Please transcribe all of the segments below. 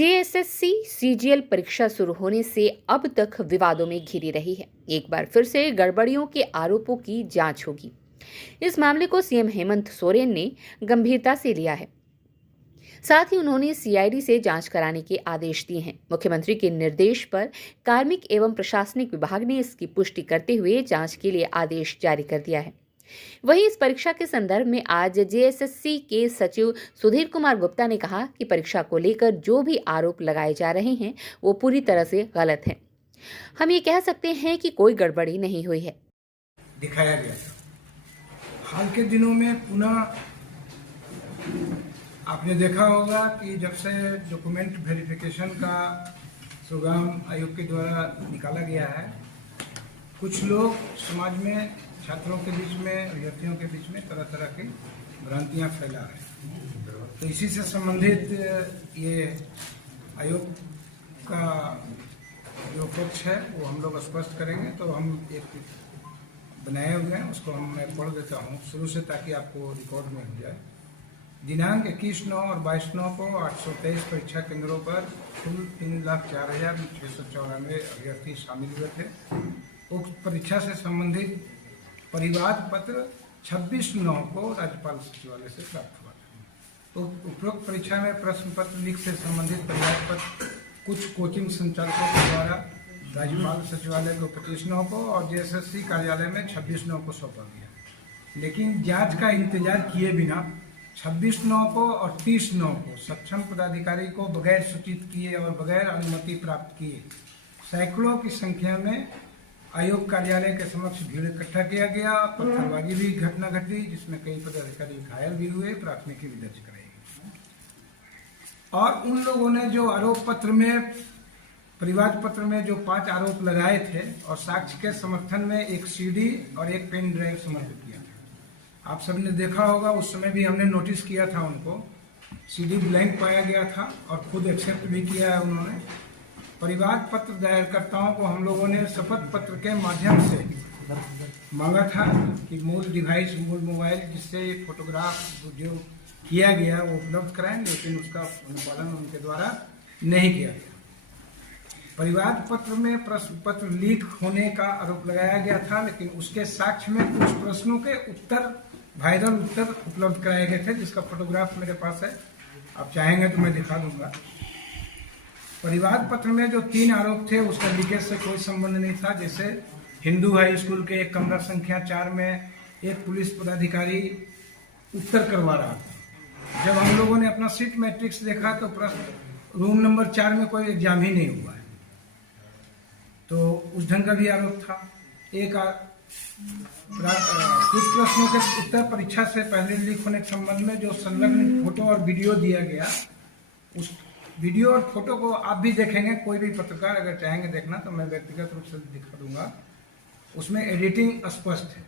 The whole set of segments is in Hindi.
जेएसएससी सीजीएल परीक्षा शुरू होने से अब तक विवादों में घिरी रही है। एक बार फिर से गड़बड़ियों के आरोपों की जांच होगी। इस मामले को सीएम हेमंत सोरेन ने गंभीरता से लिया है। साथ ही उन्होंने सीआईडी से जांच कराने के आदेश दिए हैं। मुख्यमंत्री के निर्देश पर कार्मिक एवं प्रशासनिक विभाग ने इसकी पुष्टि करते हुए जांच के लिए आदेश जारी कर दिया है। वहीं इस परीक्षा के संदर्भ में आज जेएसएससी के सचिव सुधीर कुमार गुप्ता ने कहा कि परीक्षा को लेकर जो भी आरोप लगाए जा रहे हैं वो पूरी तरह से गलत है। हम ये कह सकते हैं कि कोई गड़बड़ी नहीं हुई है। दिखाया गया हाल के दिनों में पुनः आपने देखा होगा कि जब से डॉक्यूमेंट वेरिफिकेशन का प्रोग्राम आयोग के द्वारा निकाला गया है, कुछ लोग समाज में, छात्रों के बीच में, विद्यार्थियों के बीच में तरह तरह की भ्रांतियां फैला रहे हैं। तो इसी से संबंधित ये आयोग का जो पक्ष है वो हम लोग स्पष्ट करेंगे। तो हम एक बनाए हुए हैं, उसको मैं पढ़ देता हूँ शुरू से ताकि आपको रिकॉर्ड में हो जाए। दिनांक 21/9 और 22/9 को 823 परीक्षा केंद्रों पर कुल 3,04,694 अभ्यर्थी शामिल हुए थे। उक्त परीक्षा से संबंधित परिवाद पत्र 26/9 को राज्यपाल सचिवालय से प्राप्त हुआ था। तो उपरोक्त परीक्षा में प्रश्न पत्र लीक से संबंधित परिवाद पत्र कुछ कोचिंग संचालकों के द्वारा राज्यपाल सचिवालय को 25/9 को और जेएसएससी कार्यालय में 26/9 को सौंपा गया। लेकिन जांच का इंतजार किए बिना 26/9 को और 30/9 को सक्षम पदाधिकारी को बगैर सूचित किए और बगैर अनुमति प्राप्त किए सैकड़ों की संख्या में आयोग कार्यालय के समक्ष भीड़ इकट्ठा किया गया। पत्थरबाजी भी घटना घटी, जिसमें कई पदाधिकारी घायल भी हुए, प्राथमिकी भी दर्ज कराई गई। और उन लोगों ने जो आरोप पत्र में, परिवाद पत्र में जो 5 आरोप लगाए थे और साक्ष्य के समर्थन में एक सीडी और एक पेन ड्राइव समर्पित किया था। आप सबने देखा होगा, उस समय भी हमने नोटिस किया था उनको। सीडी ब्लैंक पाया गया था और खुद एक्सेप्ट भी किया है उन्होंने। परिवाद पत्र दायरकर्ताओं को हम लोगों ने शपथ पत्र के माध्यम से मांगा था कि मूल डिवाइस, मूल मोबाइल जिससे फोटोग्राफ जो किया गया वो उपलब्ध कराएं, लेकिन उसका अनुपालन उनके द्वारा नहीं किया गया। परिवाद पत्र में प्रश्न पत्र लीक होने का आरोप लगाया गया था, लेकिन उसके साक्ष्य में कुछ प्रश्नों के उत्तर, वायरल उत्तर उपलब्ध कराए गए थे, जिसका फोटोग्राफ मेरे पास है। आप चाहेंगे तो मैं दिखा दूंगा। परिवाद पत्र में जो 3 आरोप थे उसका लीकेज से कोई संबंध नहीं था। जैसे हिंदू हाई स्कूल के एक कमरा संख्या 4 में एक पुलिस पदाधिकारी उत्तर करवा रहा था। जब हम लोगों ने अपना सीट मैट्रिक्स देखा तो प्रश्न रूम नंबर 4 में कोई एग्जाम ही नहीं हुआ है, तो उस ढंग का भी आरोप था। कुछ प्रश्नों के उत्तर परीक्षा से पहले लीक होने के संबंध में जो संलग्न फोटो और वीडियो दिया गया, उस वीडियो और फोटो को आप भी देखेंगे, कोई भी पत्रकार अगर चाहेंगे देखना तो मैं व्यक्तिगत रूप से दिखा दूंगा। उसमें एडिटिंग स्पष्ट है।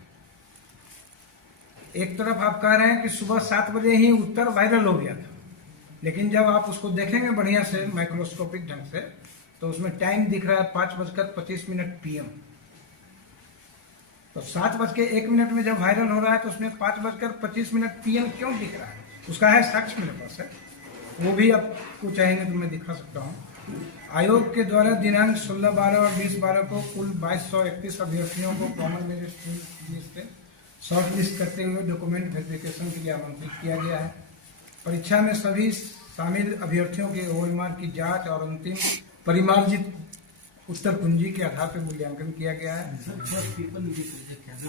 एक तरफ आप कह रहे हैं कि सुबह 7 बजे ही उत्तर वायरल हो गया था, लेकिन जब आप उसको देखेंगे बढ़िया से माइक्रोस्कोपिक ढंग से तो उसमें टाइम दिख रहा है 5:25 PM। तो 7:01 में जब वायरल हो रहा है तो उसमें 5:25 PM क्यों दिख रहा है? उसका है साक्ष्य मेरे पास है, वो भी आपको चाहेंगे तो मैं दिखा सकता हूँ। आयोग के द्वारा दिनांक 16/12 और 20/12 को कुल 2231 अभ्यर्थियों को कॉमन मेरिट लिस्ट से शॉर्ट लिस्ट करते हुए डॉक्यूमेंट वेरिफिकेशन के लिए आमंत्रित किया गया है। परीक्षा में सभी शामिल अभ्यर्थियों के ओएमआर की जांच और अंतिम परिमार्जित उत्तर कुंजी के आधार पर मूल्यांकन किया गया है।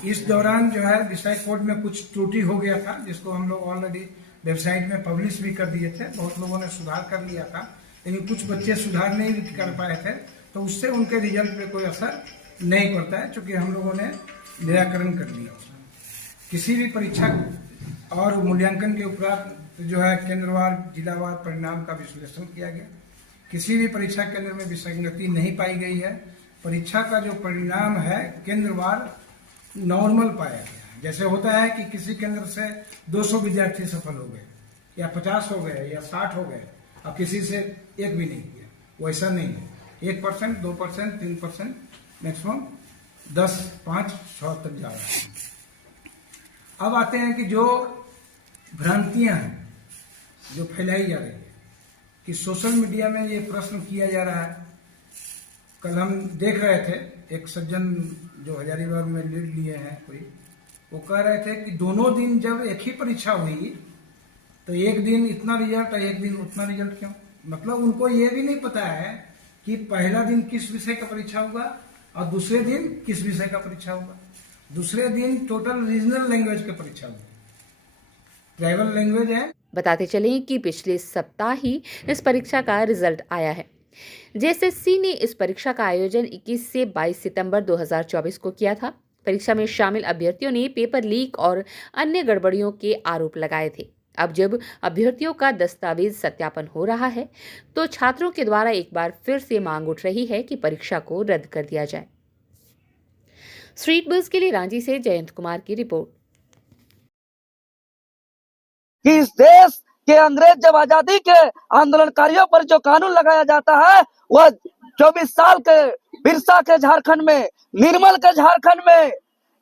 इस दौरान जो है विषय कोड में कुछ त्रुटि हो गया था, जिसको हम लोग ऑलरेडी वेबसाइट में पब्लिश भी कर दिए थे। बहुत लोगों ने सुधार कर लिया था, लेकिन कुछ बच्चे सुधार नहीं कर पाए थे, तो उससे उनके रिजल्ट पे कोई असर नहीं पड़ता है, क्योंकि हम लोगों ने निराकरण कर लिया। किसी भी परीक्षा और मूल्यांकन के उपरांत जो है केंद्रवार, जिलावार परिणाम का विश्लेषण किया गया। किसी भी परीक्षा केंद्र में विसंगति नहीं पाई गई है। परीक्षा का जो परिणाम है केंद्रवार नॉर्मल पाया गया। जैसे होता है कि किसी केंद्र से 200 विद्यार्थी सफल हो गए, या 50 हो गए, या 60 हो गए, अब किसी से एक भी नहीं किया, वैसा नहीं है। 1%, 2%, 3%, मैक्सिमम 10, 5, 6 तक जा रहा है। अब आते हैं कि जो भ्रांतियां हैं जो फैलाई जा रही है, कि सोशल मीडिया में ये प्रश्न किया जा रहा है। कल हम देख रहे थे, एक सज्जन जो हजारीबाग में लीड लिए हैं कोई, वो कह रहे थे कि दोनों दिन जब एक ही परीक्षा हुई तो एक दिन इतना रिजल्ट और एक दिन उतना रिजल्ट क्यों? मतलब उनको ये भी नहीं पता है कि पहला दिन किस विषय का परीक्षा होगा और दूसरे दिन किस विषय का परीक्षा होगा। दूसरे दिन टोटल रीजनल लैंग्वेज की परीक्षा होगी, ट्राइबल लैंग्वेज है। बताते चलें कि पिछले सप्ताह ही इस परीक्षा का रिजल्ट आया है। जेएसएससी ने इस परीक्षा का आयोजन 21 से 22 सितंबर 2024 को किया था। परीक्षा में शामिल अभ्यर्थियों ने पेपर लीक और अन्य गड़बड़ियों के आरोप लगाए थे। अब जब अभ्यर्थियों का दस्तावेज सत्यापन हो रहा है, तो छात्रों के द्वारा एक बार फिर से मांग उठ रही है कि परीक्षा को रद्द कर दिया जाए। स्ट्रीट बज़ के लिए रांची से जयंत कुमार की रिपोर्ट। कि इस देश के अंग्रेज जब आजादी के आंदोलनकारियों पर जो कानून लगाया जाता है, वह 24 साल के बिरसा के झारखंड में, निर्मल के झारखंड में,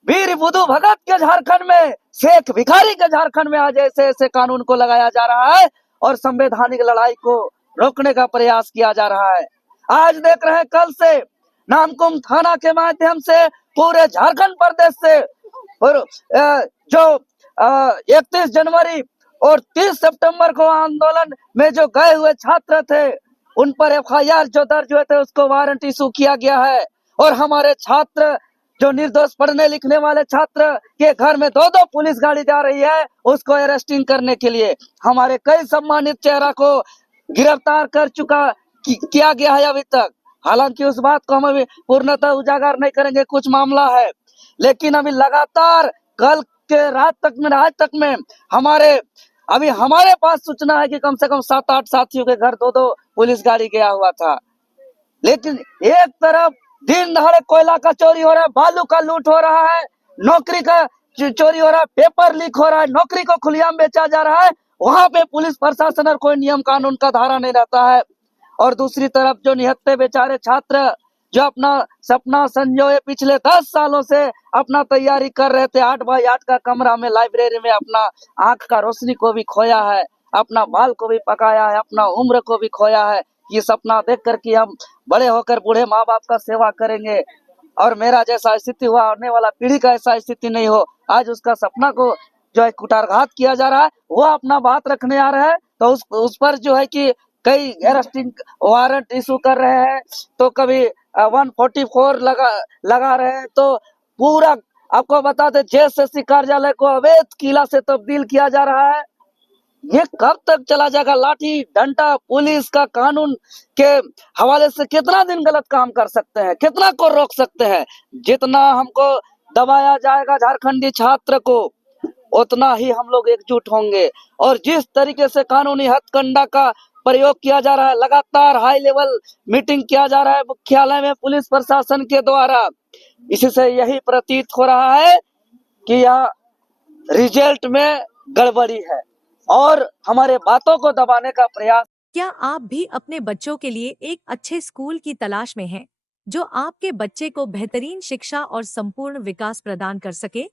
वीर बुद्धू भगत के झारखंड में, शेख भिखारी के झारखंड में आज ऐसे ऐसे कानून को लगाया जा रहा है और संवैधानिक लड़ाई को रोकने का प्रयास किया जा रहा है। आज देख रहे हैं, कल से नामकुम थाना के माध्यम से पूरे झारखंड प्रदेश से और जो 31 जनवरी और 30 सितंबर को आंदोलन में जो गए हुए छात्र थे, उन पर एफआईआर जो दर्ज हुए थे, उसको वारंट इशू किया गया है। और हमारे छात्र जो निर्दोष पढ़ने लिखने वाले छात्र के घर में 2-2 पुलिस गाड़ी जा रही है उसको अरेस्टिंग करने के लिए। हमारे कई सम्मानित चेहरा को गिरफ्तार कर किया गया है अभी तक। हालांकि उस बात को हम अभी पूर्णतः उजागर नहीं करेंगे, कुछ मामला है, लेकिन अभी लगातार कल के रात तक में, आज तक में हमारे पास सूचना है कि कम से कम 7-8 साथियों के घर 2-2 पुलिस गाड़ी गया हुआ था। लेकिन एक तरफ दिन दहाड़े कोयला का चोरी हो रहा है, बालू का लूट हो रहा है, नौकरी का चोरी हो रहा है, पेपर लीक हो रहा है, नौकरी को खुलेआम बेचा जा रहा है, वहां पे पुलिस प्रशासन और कोई नियम कानून का धारा नहीं रहता है। और दूसरी तरफ जो निहत्थे बेचारे छात्र जो अपना सपना संजोए पिछले 10 सालों से अपना तैयारी कर रहे थे, 8x8 का कमरा में लाइब्रेरी में अपना आंख का रोशनी को भी खोया है, अपना बाल को भी पकाया है, अपना उम्र को भी खोया है, ये सपना देख कर कि हम बड़े होकर बूढ़े माँ बाप का सेवा करेंगे और मेरा जैसा स्थिति हुआ आने वाला पीढ़ी का ऐसा स्थिति नहीं हो। आज उसका सपना को जो है कुठारघात किया जा रहा है, वो अपना बात रखने आ रहा है तो उस पर जो है कि कई अरेस्टिंग वारंट इशू कर रहे हैं, तो कभी 144 लगा रहे हैं। तो पूरा आपको बता दें, जेएसएससी कार्यालय को अवैध किला से तब्दील किया जा रहा है। ये कब तक चला जाएगा? लाठी डंडा पुलिस का कानून के हवाले से कितना दिन गलत काम कर सकते हैं, कितना को रोक सकते हैं? जितना हमको दबाया जाएगा झारखंडी छात्र को, उतना ही हम लोग एकजुट होंगे। और जिस तरीके से कानूनी हथकंडा का प्रयोग किया जा रहा है, लगातार हाई लेवल मीटिंग किया जा रहा है मुख्यालय में पुलिस प्रशासन के द्वारा, इससे यही प्रतीत हो रहा है कि यह रिजल्ट में गड़बड़ी है और हमारे बातों को दबाने का प्रयास। क्या आप भी अपने बच्चों के लिए एक अच्छे स्कूल की तलाश में हैं, जो आपके बच्चे को बेहतरीन शिक्षा और संपूर्ण विकास प्रदान कर सके?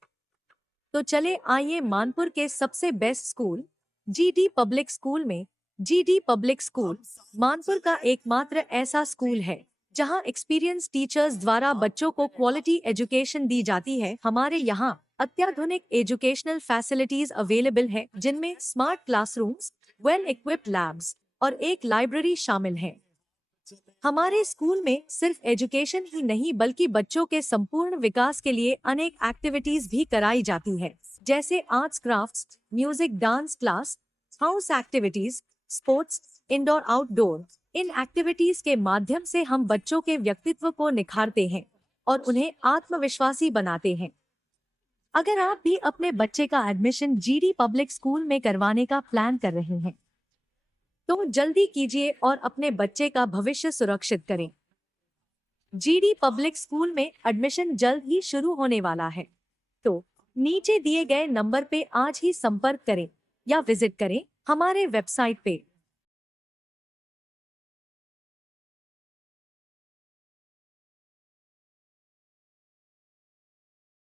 तो चले आइए मानपुर के सबसे best school GD public school में। जीडी पब्लिक स्कूल मानपुर का एकमात्र ऐसा स्कूल है जहां एक्सपीरियंस टीचर्स द्वारा बच्चों को क्वालिटी एजुकेशन दी जाती है। हमारे यहाँ अत्याधुनिक एजुकेशनल फैसिलिटीज अवेलेबल है, जिनमें smart classrooms, well equipped labs और एक लाइब्रेरी शामिल है। हमारे स्कूल में सिर्फ एजुकेशन ही नहीं बल्कि बच्चों के संपूर्ण विकास के लिए अनेक एक्टिविटीज भी कराई जाती है, जैसे arts crafts, music, dance class, house activities, sports, indoor outdoor. इन एक्टिविटीज के माध्यम से हम बच्चों के व्यक्तित्व को निखारते हैं और उन्हें आत्मविश्वासी बनाते हैं। अगर आप भी अपने बच्चे का एडमिशन जीडी पब्लिक स्कूल में करवाने का प्लान कर रहे हैं, तो जल्दी कीजिए और अपने बच्चे का भविष्य सुरक्षित करें। जीडी पब्लिक स्कूल में एडमिशन जल्द ही शुरू होने वाला है, तो नीचे दिए गए नंबर पे आज ही संपर्क करें या विजिट करें हमारे वेबसाइट पे।